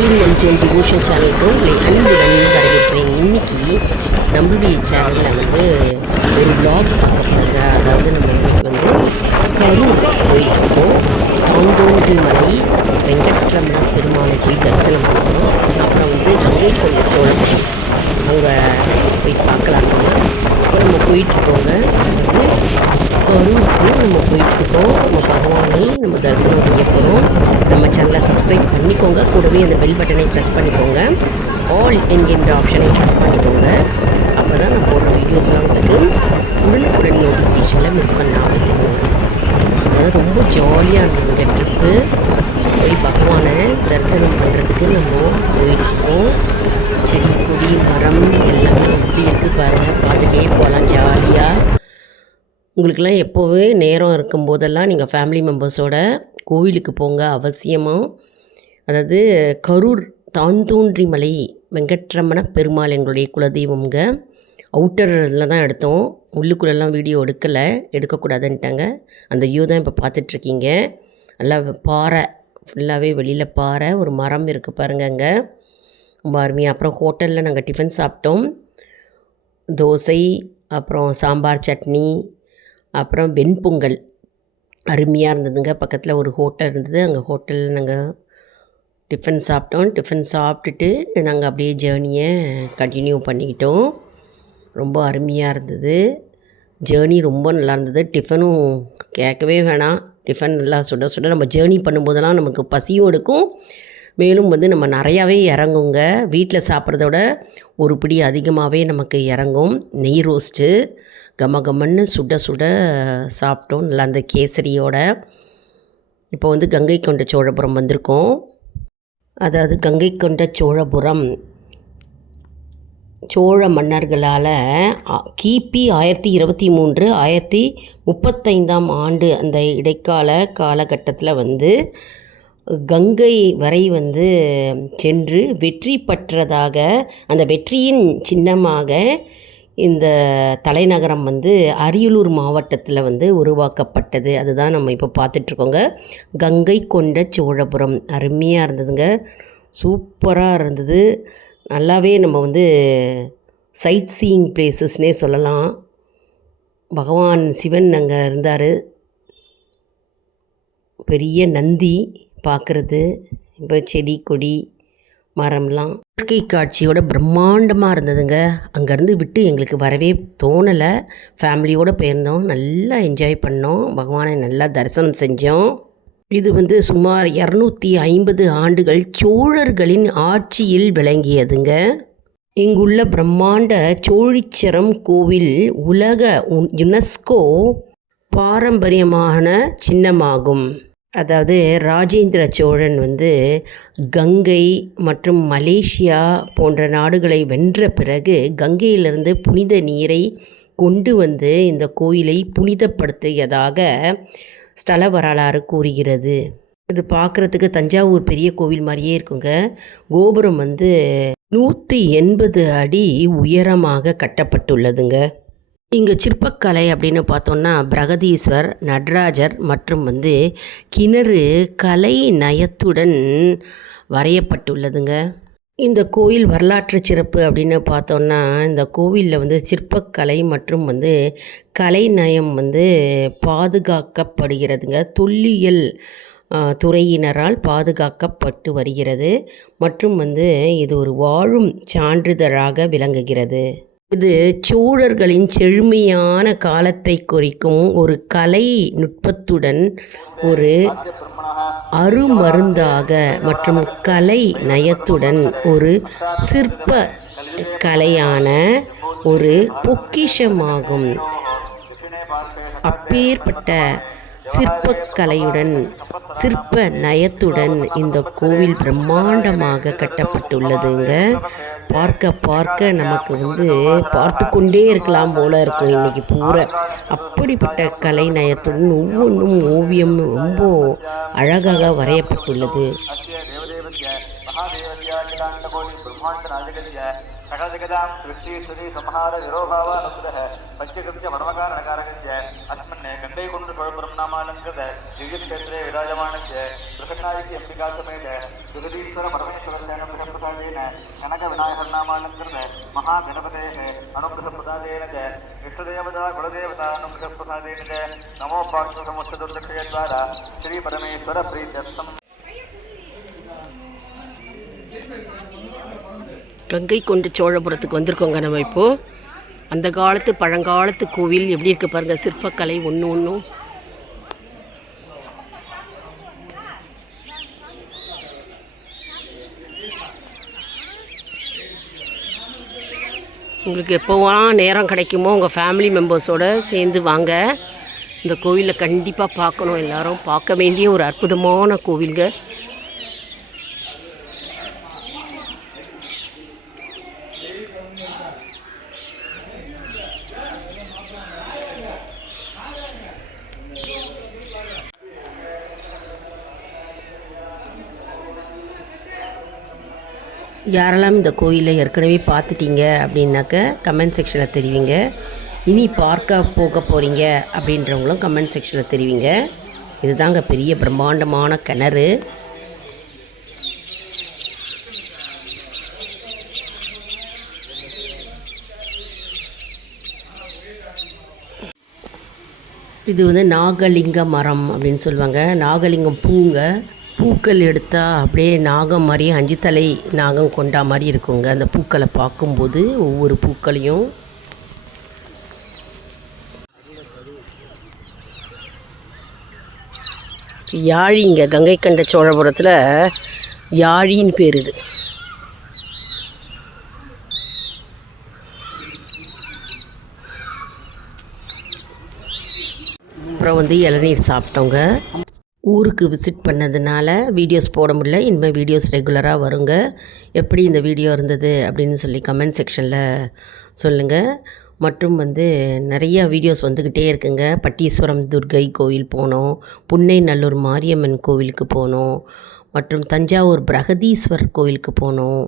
All in one zone devotion சேனலுக்கு உங்களை அன்புடன் வரவேற்கிறேன். இன்றைக்கி நம்மளுடைய சேனலில் வந்து ஒரு வ்ளாக் பார்க்க போகிறாங்க. அதாவது நம்ம வந்து கரூர் போயிட்டுருக்கோம். தாந்தோன்றி மலை வெங்கட்ரமண பெருமாளை போய் தரிசனம் பண்ணுறோம். அப்புறம் வந்து கங்கை கொண்ட சோழபுரம் அங்கே போய் பார்க்கலாம். அப்புறம் நம்ம போயிட்டுருக்கோங்க. கரூருக்கு நம்ம போயிட்டுருக்கோம். நம்ம பகவானை நம்ம தரிசனம் செய்ய போகிறோம். நம்ம சேனலை சப்ஸ்கிரைப் பண்ணிக்கோங்க. கூடவே அந்த பெல் பட்டனை ப்ரெஸ் பண்ணிக்கோங்க. ஆல் என்கின்ற ஆப்ஷனை ப்ரெஸ் பண்ணிக்கோங்க. அப்போ தான் நான் போடுற வீடியோஸ்லாம் உங்களுக்கு உடனுக்குடன் நோட்டிஃபிகேஷனில் மிஸ் பண்ணாமல் தெரியும். அதாவது ரொம்ப ஜாலியாக இருந்ததுங்க ட்ரிப்பு. போய் பகவானை தரிசனம் பண்ணுறதுக்கு நம்ம போயிருக்கோம். செடி கொடி மரம் எல்லாமே எப்படி இருக்குது பாருங்கள். பார்த்துட்டே போகலாம் ஜாலியாக. உங்களுக்கெல்லாம் எப்போவே நேரம் இருக்கும்போதெல்லாம் நீங்கள் ஃபேமிலி மெம்பர்ஸோட கோவிலுக்கு போங்க அவசியமாக. அதாவது கரூர் தாந்தோன்றி மலை வெங்கட்ரமண பெருமாள் எங்களுடைய குலதெய்வம்ங்க. அவுட்டரில் தான் எடுத்தோம். உள்ளுக்குள்ளெல்லாம் வீடியோ எடுக்கக்கூடாதுன்ட்டாங்க. அந்த வியூ தான் இப்போ பார்த்துட்ருக்கீங்க. நல்லா பாறை ஃபுல்லாகவே வெளியில் பாறை, ஒரு மரம் இருக்குது பாருங்க அங்கே, ரொம்ப அருமையாக. அப்புறம் ஹோட்டலில் நாங்கள் டிஃபன் சாப்பிட்டோம். தோசை, அப்புறம் சாம்பார் சட்னி, அப்புறம் வெண்பொங்கல் அருமையாக இருந்ததுங்க. பக்கத்தில் ஒரு ஹோட்டல் இருந்தது. அங்கே ஹோட்டலில் நாங்கள் டிஃபன் சாப்பிட்டோம். டிஃபன் சாப்பிட்டுட்டு நாங்கள் அப்படியே ஜேர்னியை கண்டினியூ பண்ணிக்கிட்டோம். ரொம்ப அருமையாக இருந்தது. ஜேர்னி ரொம்ப நல்லா இருந்தது. டிஃபனும் கேட்கவே வேணாம். டிஃபன் நல்லா சுட சுட நம்ம ஜேர்னி பண்ணும்போதெல்லாம் நமக்கு பசியும் எடுக்கும். மேலும் வந்து நம்ம நிறையாவே இறங்குங்க. வீட்டில் சாப்பிட்றதோட ஒரு பிடி அதிகமாகவே நமக்கு இறங்கும். நெய் ரோஸ்ட்டு கமகமன்னு சுட சுட சாப்பிட்டோம். நல்லா அந்த கேசரியோட. இப்போ வந்து கங்கை கொண்ட சோழபுரம் வந்திருக்கோம். அதாவது கங்கை கொண்ட சோழபுரம் சோழ மன்னர்களால் கிபி 1023 1035 ஆண்டு அந்த இடைக்கால காலகட்டத்தில் வந்து கங்கை வரை வந்து சென்று வெற்றி பெற்றதாக, அந்த வெற்றியின் சின்னமாக இந்த தலைநகரம் வந்து அரியலூர் மாவட்டத்தில் வந்து உருவாக்கப்பட்டது. அதுதான் நம்ம இப்போ பார்த்துட்ருக்கோங்க. கங்கை கொண்ட சோழபுரம் அருமையாக இருந்ததுங்க. சூப்பராக இருந்தது. நல்லாவே நம்ம வந்து சைட் சீயிங் பிளேசஸ்னே சொல்லலாம். பகவான் சிவன் அங்கே இருந்தார். பெரிய நந்தி பார்க்குறது. இப்போ செடி கொடி மரம்லாம் இயற்கை காட்சியோட பிரம்மாண்டமாக இருந்ததுங்க. அங்கேருந்து விட்டு எங்களுக்கு வரவே தோணலை. ஃபேமிலியோடு போயிருந்தோம். நல்லா என்ஜாய் பண்ணோம். பகவானை நல்லா தரிசனம் செஞ்சோம். இது வந்து சுமார் 250 ஆண்டுகள் சோழர்களின் ஆட்சியில் விளங்கியதுங்க. இங்குள்ள பிரம்மாண்ட சோழீச்சரம் கோவில் உலக யுனெஸ்கோ பாரம்பரியமான சின்னமாகும். அதாவது ராஜேந்திர சோழன் வந்து கங்கை மற்றும் மலேசியா போன்ற நாடுகளை வென்ற பிறகு கங்கையிலிருந்து புனித நீரை கொண்டு வந்து இந்த கோயிலை புனிதப்படுத்தியதாக ஸ்தல வரலாறு கூறுகிறது. இது பார்க்குறதுக்கு தஞ்சாவூர் பெரிய கோவில் மாதிரியே இருக்குங்க. கோபுரம் வந்து 180 அடி உயரமாக கட்டப்பட்டுள்ளதுங்க. இங்கே சிற்பக்கலை அப்படின்னு பார்த்தோன்னா பிரகதீஸ்வர், நடராஜர் மற்றும் வந்து கிணறு கலை நயத்துடன் வரையப்பட்டுள்ளதுங்க. இந்த கோயில் வரலாற்று சிறப்பு அப்படின்னு பார்த்தோன்னா, இந்த கோவிலில் வந்து சிற்பக்கலை மற்றும் வந்து கலைநயம் வந்து பாதுகாக்கப்படுகிறதுங்க. தொல்லியல் துறையினரால் பாதுகாக்கப்பட்டு வருகிறது. மற்றும் வந்து இது ஒரு வாழும் சான்றிதழாக விளங்குகிறது. இது சோழர்களின் செழுமையான காலத்தை குறிக்கும் ஒரு கலை நுட்பத்துடன் ஒரு அருமருந்தாக மற்றும் கலை நயத்துடன் ஒரு சிற்ப கலையான ஒரு பொக்கிஷமாகும். அப்பேற்பட்ட சிற்பக்கலையுடன் சிற்ப நயத்துடன் இந்த கோவில் பிரம்மாண்டமாக கட்டப்பட்டுள்ளதுங்க. பார்க்க பார்க்க நமக்கு வந்து பார்த்து கொண்டே இருக்கலாம் போல இருக்கும் இன்றைக்கி பூரா. அப்படிப்பட்ட கலை நயத்துடன் ஒவ்வொன்றும் ஓவியம் ரொம்ப அழகாக வரையப்பட்டுள்ளது. सकलजगदां सृष्टिश्वरी संहार विरोभावानुसुरः पञ्चकृत्य परमकारणकारकस्य अस्मिन् गण्डैकुण्डसोळपुरं नामालङ्कृत दिव्यक्षेत्रे विराजमानस्य प्रसन्नायकी अम्बिकासमेत जगदीश्वर परमेश्वरस्य अनुग्रहप्रसादेन कनकविनायकर्नामालङ्कृत महागणपतेः अनुग्रहप्रसादेन च इष्टदेवता कुलदेवता अनुग्रहप्रसादेन च नमोपाक्षसमुच्चतुर्दक्षयद्वारा श्रीपरमेश्वरप्रीत्यर्थम् கங்கை கொண்ட சோழபுரத்துக்கு வந்திருக்கோங்க நம்ம இப்போது. அந்த காலத்து பழங்காலத்து கோவில் எப்படி இருக்குது பாருங்கள், சிற்பக்கலை ஒன்று ஒன்றும். உங்களுக்கு எப்போவெல்லாம் நேரம் கிடைக்குமோ உங்கள் ஃபேமிலி மெம்பர்ஸோடு சேர்ந்து வாங்க. இந்த கோவிலை கண்டிப்பாக பார்க்கணும், எல்லோரும் பார்க்க வேண்டிய ஒரு அற்புதமான கோவிலுங்க. யாரெல்லாம் இந்த கோயிலை ஏற்கனவே பார்த்துட்டீங்க அப்படின்னாக்க கமெண்ட் செக்ஷனில் தெரிவிங்க. இனி பார்க்க போக போகிறீங்க அப்படின்றவங்களும் கமெண்ட் செக்ஷனில் தெரிவிங்க. இதுதாங்க பெரிய பிரம்மாண்டமான கிணறு. இது வந்து நாகலிங்க மரம் அப்படின்னு சொல்லுவாங்க. நாகலிங்கம் பூங்க. பூக்கள் எடுத்தால் அப்படியே நாகம் மாதிரி 5 தலை நாகம் கொண்டா மாதிரி இருக்குங்க. அந்த பூக்களை பார்க்கும்போது ஒவ்வொரு பூக்களையும் யாழிங்க கங்கை கொண்ட சோழபுரத்தில் யாழின்னு பேர். இது அப்புறம் வந்து இளநீர் சாப்பிட்டோங்க. ஊருக்கு விசிட் பண்ணதுனால வீடியோஸ் போட முடியல. இனிமேல் வீடியோஸ் ரெகுலராக வருங்க. எப்படி இந்த வீடியோ இருந்தது அப்படின்னு சொல்லி கமெண்ட் செக்ஷனில் சொல்லுங்கள். மற்றும் வந்து நிறையா வீடியோஸ் வந்துக்கிட்டே இருக்குங்க. பட்டீஸ்வரம் துர்கை கோவில் போனோம், புன்னை நல்லூர் மாரியம்மன் கோவிலுக்கு போனோம், மற்றும் தஞ்சாவூர் பிரகதீஸ்வர் கோவிலுக்கு போனோம்,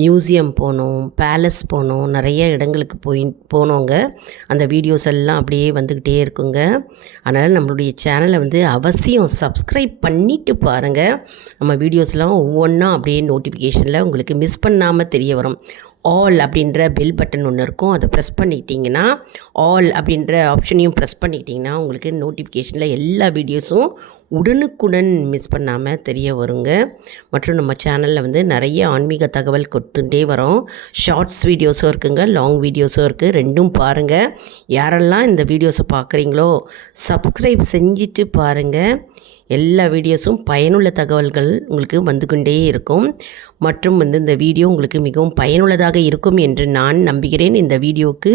மியூசியம் போனோம், பேலஸ் போனோம், நிறைய இடங்களுக்கு போனோங்க. அந்த வீடியோஸ் எல்லாம் அப்படியே வந்துக்கிட்டே இருக்குங்க. அதனால் நம்மளுடைய சேனலை வந்து அவசியம் சப்ஸ்கிரைப் பண்ணிவிட்டு பாருங்கள். நம்ம வீடியோஸ்லாம் ஒவ்வொன்றா அப்படியே நோட்டிஃபிகேஷனில் உங்களுக்கு மிஸ் பண்ணாமல் தெரிய வரும். ஆல் அப்படின்ற பெல் பட்டன் ஒன்று இருக்கும், அதை ப்ரெஸ் பண்ணிக்கிட்டிங்கன்னா, ஆல் அப்படின்ற ஆப்ஷனையும் ப்ரெஸ் பண்ணிக்கிட்டிங்கன்னா உங்களுக்கு நோட்டிஃபிகேஷனில் எல்லா வீடியோஸும் உடனுக்குடன் மிஸ் பண்ணாமல் தெரிய வருங்க. மற்றும் நம்ம சேனலில் வந்து நிறைய ஆன்மீக தகவல் கொடுத்துட்டே வரோம். ஷார்ட்ஸ் வீடியோஸும் இருக்குங்க, லாங் வீடியோஸும் இருக்குது. ரெண்டும் பாருங்கள். யாரெல்லாம் இந்த வீடியோஸை பார்க்குறீங்களோ சப்ஸ்கிரைப் செஞ்சுட்டு பாருங்கள். எல்லா வீடியோஸும் பயனுள்ள தகவல்கள் உங்களுக்கு வந்து கொண்டே இருக்கும். மற்றும் வந்து இந்த வீடியோ உங்களுக்கு மிகவும் பயனுள்ளதாக இருக்கும் என்று நான் நம்புகிறேன். இந்த வீடியோவுக்கு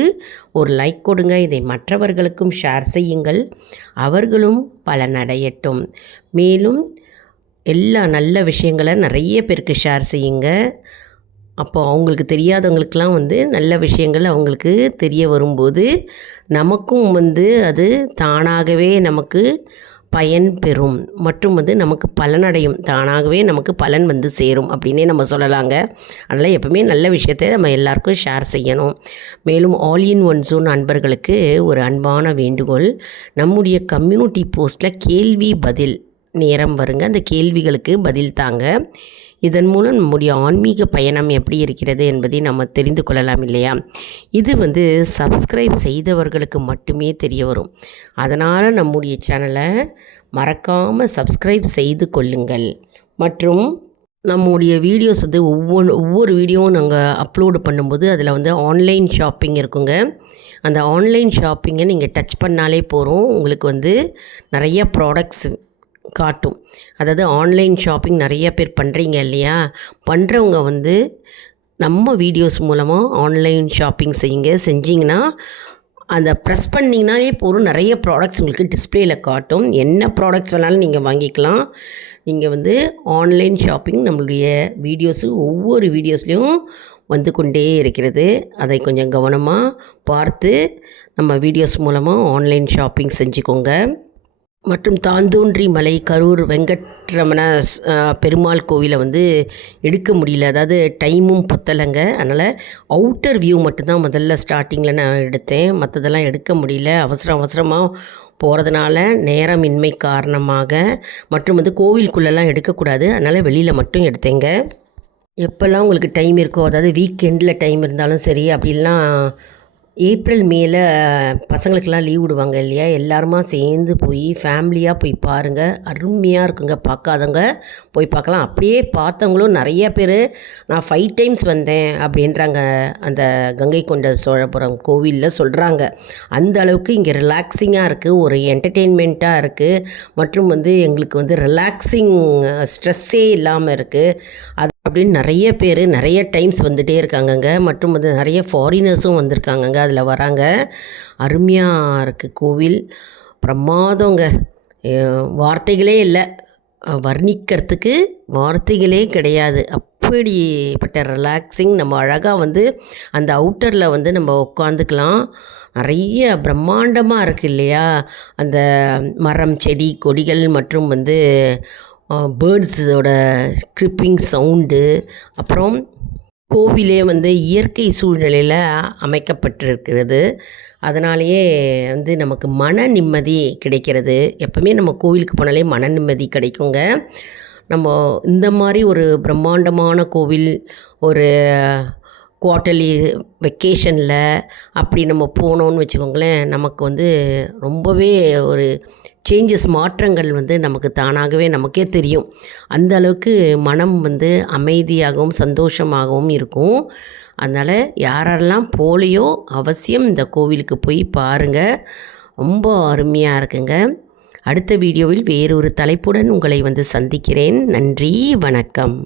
ஒரு லைக் கொடுங்க. இதை மற்றவர்களுக்கும் ஷேர் செய்யுங்கள், அவர்களும் பலனடையட்டும். மேலும் எல்லா நல்ல விஷயங்களை நிறைய பேருக்கு ஷேர் செய்யுங்க. அப்போது அவங்களுக்கு தெரியாதவங்களுக்கெலாம் வந்து நல்ல விஷயங்கள் அவங்களுக்கு தெரிய வரும்போது நமக்கும் வந்து அது தானாகவே நமக்கு பயன் பெறும். மற்றும் வந்து நமக்கு பலனடையும், தானாகவே நமக்கு பலன் வந்து சேரும் அப்படின்னே நம்ம சொல்லலாங்க. அதனால் எப்பவுமே நல்ல விஷயத்தை நம்ம எல்லாருக்கும் ஷேர் செய்யணும். மேலும் ஆல் இன் ஒன் ஜோன் நண்பர்களுக்கு ஒரு அன்பான வேண்டுகோள். நம்முடைய கம்யூனிட்டி போஸ்ட்டில் கேள்வி பதில் நேரம் வருங்க. அந்த கேள்விகளுக்கு பதில் தாங்க. இதன் மூலம் நம்முடைய ஆன்மீக பயணம் எப்படி இருக்கிறது என்பதை நம்ம தெரிந்து கொள்ளலாம் இல்லையா? இது வந்து சப்ஸ்கிரைப் செய்தவர்களுக்கு மட்டுமே தெரிய வரும். அதனால் நம்முடைய சேனலை மறக்காமல் சப்ஸ்கிரைப் செய்து கொள்ளுங்கள். மற்றும் நம்முடைய வீடியோஸ் வந்து ஒவ்வொரு வீடியோவும் நாங்கள் அப்லோடு பண்ணும்போது அதில் வந்து ஆன்லைன் ஷாப்பிங் இருக்குங்க. அந்த ஆன்லைன் ஷாப்பிங்கை நீங்கள் டச் பண்ணாலே போகிறோம், உங்களுக்கு வந்து நிறைய ப்ராடக்ட்ஸ் காட்டும். அதாவது ஆன்லைன் ஷாப்பிங் நிறைய பேர் பண்ணுறீங்க இல்லையா? பண்ணுறவங்க வந்து நம்ம வீடியோஸ் மூலமாக ஆன்லைன் ஷாப்பிங் செஞ்சிங்கன்னா அந்த ப்ரெஸ் பண்ணிங்கனாலே போதும், நிறைய ப்ராடக்ட்ஸ் உங்களுக்கு டிஸ்பிளேயில் காட்டும். என்ன ப்ராடக்ட்ஸ் வேணாலும் நீங்கள் வாங்கிக்கலாம். நீங்கள் வந்து ஆன்லைன் ஷாப்பிங் நம்மளுடைய ஒவ்வொரு வீடியோஸ்லேயும் வந்து கொண்டே இருக்கிறது. அதை கொஞ்சம் கவனமாக பார்த்து நம்ம வீடியோஸ் மூலமாக ஆன்லைன் ஷாப்பிங் செஞ்சுக்கோங்க. மற்றும் தாந்தோன்றி மலை கரூர் வெங்கட்ரமண பெருமாள் கோவிலை வந்து எடுக்க முடியல, அதாவது டைமும் பத்தலைங்க. அதனால் அவுட்டர் வியூ மட்டும்தான் முதல்ல ஸ்டார்டிங்கில் நான் எடுத்தேன், மற்றதெல்லாம் எடுக்க முடியல. அவசரமாக போகிறதுனால நேரமின்மை காரணமாக, மற்றும் வந்து கோவிலுக்குள்ளெல்லாம் எடுக்கக்கூடாது, அதனால் வெளியில் மட்டும் எடுத்தேங்க. எப்போல்லாம் உங்களுக்கு டைம் இருக்கோ, அதாவது வீக்கெண்டில் டைம் இருந்தாலும் சரி, அப்படிலாம் ஏப்ரல் மேல பசங்களுக்கெல்லாம் லீவ் விடுவாங்க இல்லையா, எல்லாருமா சேர்ந்து போய் ஃபேமிலியாக போய் பாருங்கள், அருமையாக இருக்குங்க. பார்க்காதவங்க போய் பார்க்கலாம். அப்படியே பார்த்தவங்களும் நிறைய பேர் நான் 5 டைம்ஸ் வந்தேன் அப்படின்றாங்க, அந்த கங்கை கொண்ட சோழபுரம் கோவிலில் சொல்கிறாங்க. அந்த அளவுக்கு இங்கே ரிலாக்ஸிங்காக இருக்குது, ஒரு என்டர்டெயின்மெண்ட்டாக இருக்குது, மற்றும் வந்து எங்களுக்கு வந்து ரிலாக்ஸிங் ஸ்ட்ரெஸ்ஸே இல்லாமல் இருக்குது. அது அப்படின்னு நிறைய பேர் நிறைய டைம்ஸ் வந்துகிட்டே இருக்காங்கங்க. மற்றும் வந்து நிறைய ஃபாரினர்ஸும் வந்திருக்காங்கங்க, அதில் வராங்க. அருமையாக இருக்குது கோவில், பிரமாதங்க. வார்த்தைகளே இல்லை, வர்ணிக்கிறதுக்கு வார்த்தைகளே கிடையாது. அப்படிப்பட்ட ரிலாக்ஸிங். நம்ம அழகாக வந்து அந்த அவுட்டரில் வந்து நம்ம உட்காந்துக்கலாம். நிறைய பிரம்மாண்டமாக இருக்குது இல்லையா, அந்த மரம் செடி கொடிகள் மற்றும் வந்து பேர்ட்ஸோட ஸ்கிரிப்பிங் சவுண்டு. அப்புறம் கோவிலே வந்து இயற்கை சூழ்நிலையில் அமைக்கப்பட்டிருக்கிறது. அதனாலேயே வந்து நமக்கு மன நிம்மதி கிடைக்கிறது. எப்பவுமே நம்ம கோவிலுக்கு போனாலே மன நிம்மதி கிடைக்குங்க. நம்ம இந்த மாதிரி ஒரு பிரம்மாண்டமான கோவில், ஒரு குவார்ட்டர்லி வெக்கேஷனில் அப்படி நம்ம போனோன்னு வச்சுக்கோங்களேன், நமக்கு வந்து ரொம்பவே ஒரு சேஞ்சஸ், மாற்றங்கள் வந்து நமக்கு தானாகவே நமக்கே தெரியும். அந்த அளவுக்கு மனம் வந்து அமைதியாகவும் சந்தோஷமாகவும் இருக்கும். அதனால் யாரெல்லாம் போலையோ அவசியம் இந்த கோவிலுக்கு போய் பாருங்கள், ரொம்ப அருமையாக இருக்குங்க. அடுத்த வீடியோவில் வேறொரு தலைப்புடன் உங்களை வந்து சந்திக்கிறேன். நன்றி, வணக்கம்.